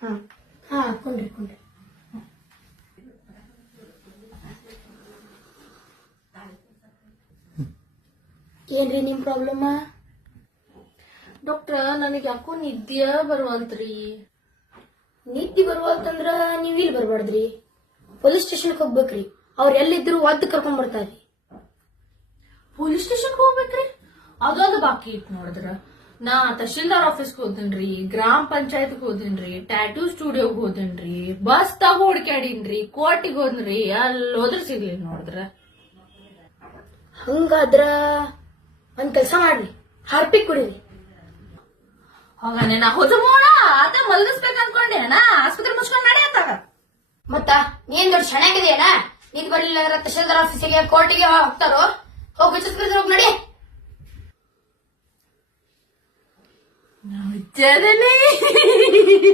ಹಾ ಹಾ ಕೊಂಡ್ರಿ ಏನ್ರಿ ನಿಮ್ ಪ್ರಾಬ್ಲಮ್? ಡಾಕ್ಟ್ರ ನನಗೆ ಯಾಕೋ ನಿದ್ದೆ ಬರುವಂತ್ರಿ. ನಿದ್ದೆ ಬರುವಂತಂದ್ರ ನೀವ್ ಇಲ್ಲಿ ಬರ್ಬಾರ್ದ್ರಿ, ಪೊಲೀಸ್ ಸ್ಟೇಷನ್ಗೆ ಹೋಗ್ಬೇಕ್ರಿ. ಅವ್ರ ಎಲ್ಲಿದ್ರು ಒದ್ದು ಕರ್ಕೊಂಡ್ ಬರ್ತಾರ್ರಿ. ಪೊಲೀಸ್ ಸ್ಟೇಷನ್ಗೆ ಹೋಗ್ಬೇಕ್ರಿ? ಅದೊಂದು ಬಾಕಿ ಇತ್ತು ನೋಡಿದ್ರ. ನಾ ತಹಶೀಲ್ದಾರ್ ಆಫೀಸ್ಗೆ ಹೋದನ್ರಿ, ಗ್ರಾಮ ಪಂಚಾಯತ್ಗೆ ಹೋದನ್ರಿ, ಟ್ಯಾಟೂ ಸ್ಟುಡಿಯೋಗ್ ಹೋದನ್ರಿ, ಬಸ್ ತಾಗ ಹುಡ್ಕ್ಯಾಡಿನ್ರಿ, ಕೋರ್ಟಿಗೆ ಹೋದ್ರಿ, ಅಲ್ಲಿ ಹೋದ್ರ ಸಿಗ್ಲಿಲ್ಲ ನೋಡಿದ್ರ. ಹಂಗಾದ್ರ ಒಂದ್ ಕೆಲ್ಸ ಮಾಡ್ರಿ, ಹಾರ್ಪಿಕ್ ಕುಡೀರಿ. ಹೋಗನೆ ನಾ ಹೋಜಮೋಣ ಅದ ಮಲ್ಗಿಸ್ಬೇಕ ಅನ್ಕೊಂಡೆ ನಾ ಆಸ್ಪತ್ರೆ ಮುಚ್ಕೊಂಡ್ ನಡಿ ಅಂತಾಗ. ಮತ್ತ ನೀನ್ ದೊಡ್ಡ ಚೆನ್ನಾಗಿದೆಯೇನ? ನಿದ್ ಬರ್ಲಿಲ್ಲ ಅಂದ್ರೆ ತಹಶೀಲ್ದಾರ್ ಆಫೀಸಿಗೆ ಕೋರ್ಟಿಗೆ ಹೋಗ್ತಾರೋ? ಹೋಗಿ ವಿಚಾರಿಸ್ಬಿಡ್ತಾರೆ, ಹೋಗಿ ನಡಿ. ಜನನೇ